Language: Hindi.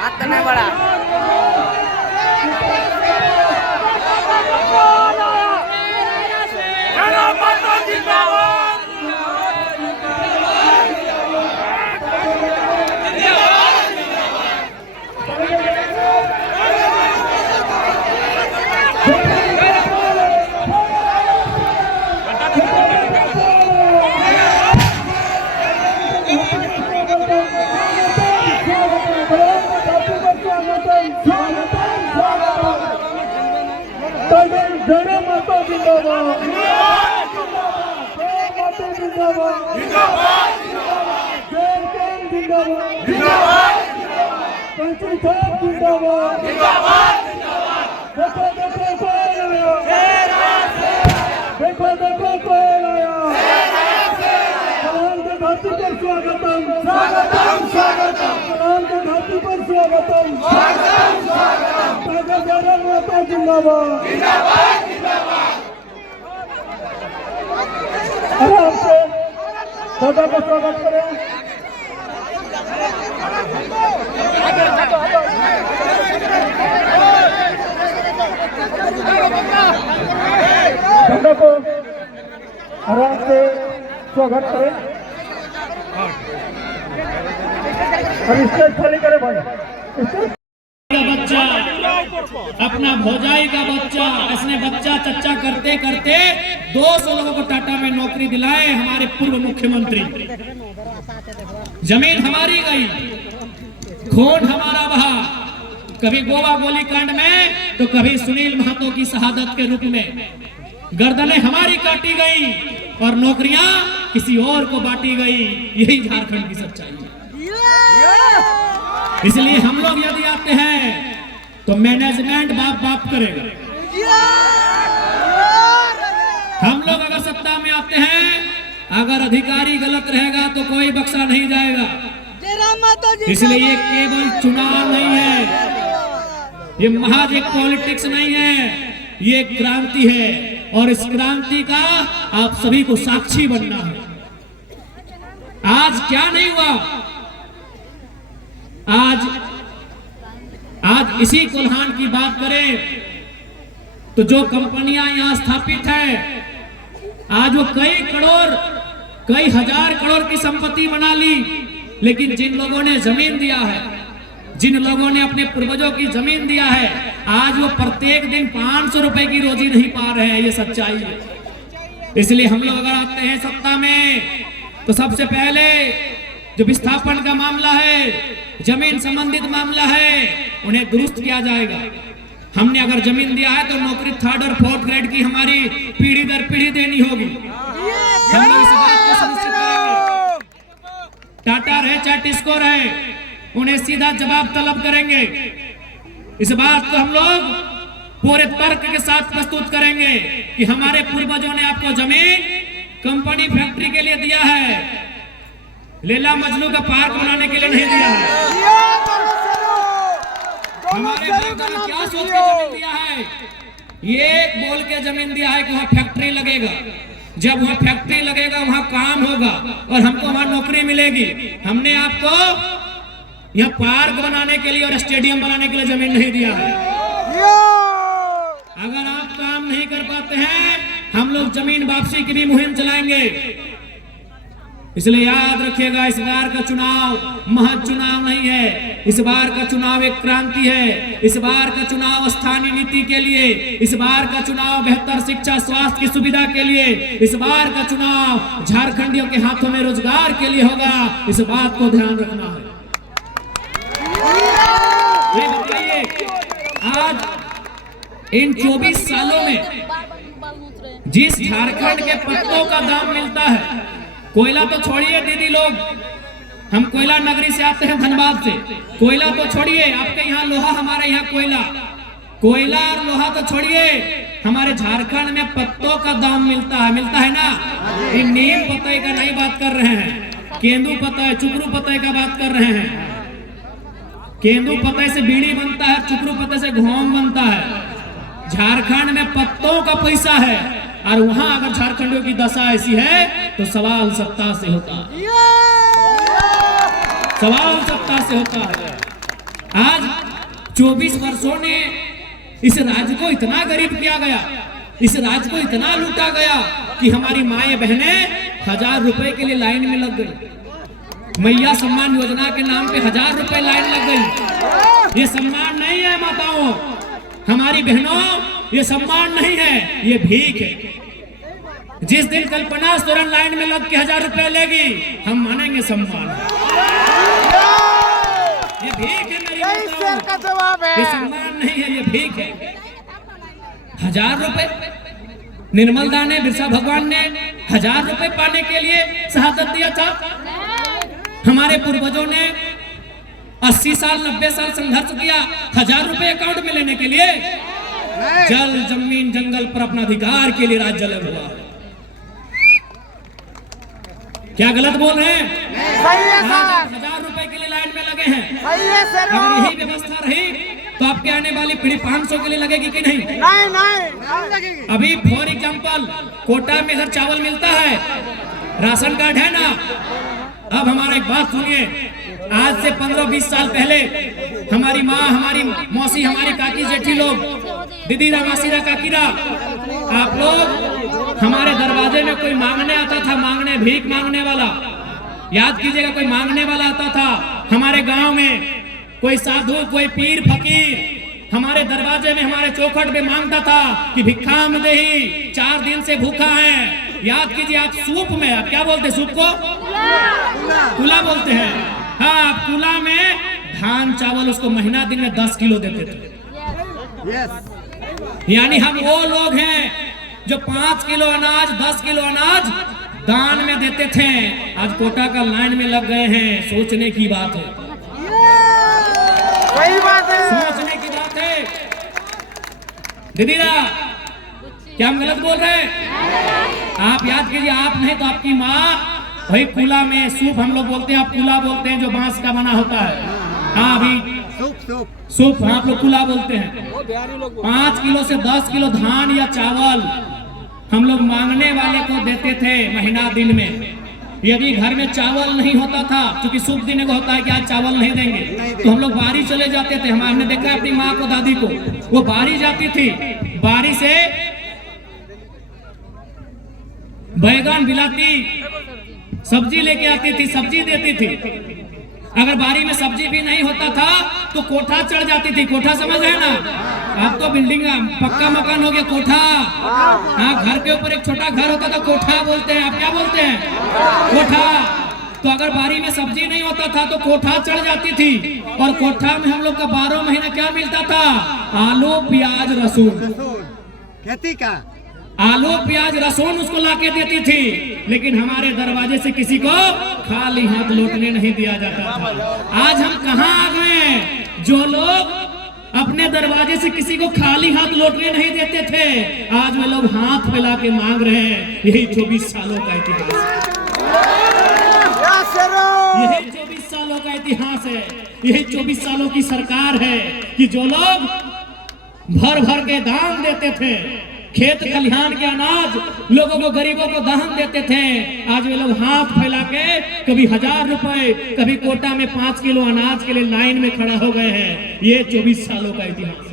हाथ तो नहीं बड़ा। दादा का स्वागत करें। दादा को आराम से स्वागत करें और स्टेज खाली करें भाई। बच्चा अपना भौजाई का बच्चा, इसने बच्चा चच्चा करते करते 200 लोगों को टाटा में नौकरी दिलाए हमारे पूर्व मुख्यमंत्री। जमीन हमारी गई, खून हमारा बहा, कभी गोवा गोलीकांड में तो कभी सुनील महतो की शहादत के रूप में। गर्दनें हमारी काटी गई और नौकरियां किसी और को बांटी गई। यही झारखंड की सच्चाई है। इसलिए हम लोग यदि आते हैं तो मैनेजमेंट बाप बाप करेगा। हम लोग अगर सत्ता में आते हैं, अगर अधिकारी गलत रहेगा तो कोई बख्शा नहीं जाएगा। इसलिए ये केवल चुनाव नहीं है, ये महज एक पॉलिटिक्स नहीं है, ये एक क्रांति है और इस क्रांति का आप सभी को साक्षी बनना है। आज क्या नहीं हुआ, आज इसी कोल्हान की बात करें तो जो कंपनियां यहां स्थापित है, आज वो कई हजार करोड़ की संपत्ति बना ली। लेकिन जिन लोगों ने जमीन दिया है, जिन लोगों ने अपने पूर्वजों की जमीन दिया है, आज वो प्रत्येक दिन 500 रुपए की रोजी नहीं पा रहे हैं। ये सच्चाई है। इसलिए हम लोग अगर आते हैं सत्ता में तो सबसे पहले जो विस्थापन का मामला है, जमीन संबंधित मामला है, उन्हें दुरुस्त किया जाएगा। हमने अगर जमीन दिया है तो नौकरी 3rd और 4th ग्रेड की हमारी पीढ़ी दर पीढ़ी देनी होगी। हम लोग इस बात को सुनिश्चित करेंगे। टाटा रहे चाहे टिस्को रहे, उन्हें सीधा जवाब तलब करेंगे। इस बात को हम लोग पूरे तर्क के साथ प्रस्तुत करेंगे कि हमारे पूर्वजों ने आपको जमीन कंपनी फैक्ट्री के लिए दिया है, लैला मजनू का पार्क बनाने के लिए नहीं दिया है। हमारे बाबा ने क्या सोच के जमीन दिया है? ये बोल के जमीन दिया है कि वहाँ फैक्ट्री लगेगा, जब वहाँ फैक्ट्री लगेगा वहाँ काम होगा और हमको वहाँ नौकरी मिलेगी। हमने आपको यहाँ पार्क बनाने के लिए और स्टेडियम बनाने के लिए जमीन नहीं दिया है। अगर आप काम नहीं कर पाते हैं, हम लोग जमीन वापसी की भी मुहिम चलाएंगे। इसलिए याद रखिएगा, इस बार का चुनाव महज चुनाव नहीं है, इस बार का चुनाव एक क्रांति है। इस बार का चुनाव स्थानीय नीति के लिए, इस बार का चुनाव बेहतर शिक्षा स्वास्थ्य की सुविधा के लिए, इस बार का चुनाव झारखंडियों के हाथों में रोजगार के लिए होगा। इस बात को ध्यान रखना है। ये बताइए, आज इन 24 सालों में जिस झारखंड के पत्तों का दाम मिलता है, कोयला तो छोड़िए दीदी लोग, हम कोयला नगरी से आते हैं धनबाद से, कोयला तो छोड़िए, आपके यहाँ लोहा, हमारे यहाँ कोयला और लोहा तो छोड़िए, हमारे झारखंड में पत्तों का दाम मिलता है ना। ये नीम पत्ते का नहीं बात कर रहे हैं, केंदू पत्ता, चुकरू पत्ते का बात कर रहे हैं। केंदू पत्ते से बीड़ी बनता है, चुकरू पत्ते से घोम बनता है। झारखंड में पत्तों का पैसा है, और वहां अगर झारखंडियों की दशा ऐसी है तो सवाल सत्ता से होता है, सवाल सत्ता से होता है। आज 24 वर्षों ने इस राज्य को इतना गरीब किया गया, इस राज्य को इतना लूटा गया कि हमारी माएं बहनें 1000 रुपए के लिए लाइन में लग गई। मैया सम्मान योजना के नाम पे 1000 रुपए लाइन लग गई। ये सम्मान नहीं है माताओं, हमारी बहनों, ये सम्मान नहीं है, ये भीख है। जिस दिन कल्पना सोरेन लाइन में लग के 1000 रुपए लेगी, हम मानेंगे सम्मान। ये भीख है मेरी माताओं, का जवाब है। ये सम्मान नहीं है, ये भीख है। 1000 रुपए निर्मल दा ने, बिरसा भगवान ने 1000 रुपए पाने के लिए शहादत दिया था। हमारे पूर्वजों ने 80 साल 90 साल संघर्ष किया 1000 रुपए अकाउंट में लेने के लिए। जल जमीन जंगल पर अपना अधिकार के लिए राज्य लड़ हुआ। क्या गलत बोल रहे हैं? सही है सर, 1000 रुपए के लिए लाइन में लगे हैं। सही है सर। अगर यही व्यवस्था रही तो आपके आने वाली पीढ़ी 500 के लिए लगेगी कि नहीं? नहीं नहीं लगेगी। अभी फॉर एग्जाम्पल कोटा में अगर चावल मिलता है, राशन कार्ड है ना। अब हमारा एक बात सुनिए, आज से 15-20 साल पहले हमारी माँ, हमारी मौसी, हमारी काकी जेठी लोग, दीदी रा, मासी रा, काकी रा, आप लोग हमारे दरवाजे में कोई मांगने आता था, मांगने, भीख मांगने वाला, याद कीजिएगा, कोई मांगने वाला आता था हमारे गांव में, कोई साधु, कोई पीर फकीर हमारे दरवाजे में, हमारे चौखट पे मांगता था कि भिक्षाम देही, 4 दिन से भूखा है। याद कीजिए, आप सूप में, आप क्या बोलते हैं सूप को? कुला बोलते हैं। हाँ, कुला में धान चावल उसको महीना दिन में 10 किलो देते थे। यानी हम वो लोग हैं जो 5 किलो अनाज, 10 किलो अनाज दान में देते थे। आज कोटा का लाइन में लग गए हैं। सोचने की बात है, सही बात है, सोचने की बात है। दीदीरा, क्या हम गलत बोल रहे हैं? आप याद कीजिए, आप नहीं तो आपकी माँ वही कुला में, सूप हम लोग बोलते हैं, आप कुला बोलते हैं, जो बांस का बना होता है। हाँ, अभी सूप आप लोग कुला बोलते हैं। 5 किलो से 10 किलो धान या चावल हम लोग मांगने वाले को देते थे महीना दिन में। यदि घर में चावल नहीं होता था, क्योंकि शुभ दिन को होता है कि आज चावल नहीं देंगे, तो हम लोग बारी चले जाते थे। हमने देखा है अपनी माँ को, दादी को, वो बारी जाती थी, बारी से बैगन बिलाती, सब्जी लेके आती थी, सब्जी देती थी। अगर बारी में सब्जी भी नहीं होता था तो कोठा चढ़ जाती थी। कोठा समझ रहे हैं ना? अब तो बिल्डिंग पक्का मकान हो गया, कोठा। हाँ, घर के ऊपर एक छोटा घर होता था, कोठा बोलते हैं। आप क्या बोलते हैं? कोठा। तो अगर बारी में सब्जी नहीं होता था तो कोठा चढ़ जाती थी, और कोठा में हम लोग का 12 महीना क्या मिलता था? आलू, प्याज, लहसुन, खेती का आलू, प्याज, लहसुन उसको लाके देती थी। लेकिन हमारे दरवाजे से किसी को खाली हाथ लौटने नहीं दिया जाता था। आज हम कहाँ आ गए? जो लोग अपने दरवाजे से किसी को खाली हाथ लौटने नहीं देते थे, आज वे लोग हाथ फैला के मांग रहे हैं। यही 24 सालों का इतिहास, यही 24 सालों का इतिहास है। यही 24 सालों की सरकार है कि जो लोग भर भर के दान देते थे, खेत खलिहान के अनाज लोगों को, गरीबों को दान देते थे, आज वे लोग हाथ फैला के कभी 1000 रुपए, कभी कोटा में 5 किलो अनाज के लिए लाइन में खड़ा हो गए हैं। ये 24 सालों का इतिहास।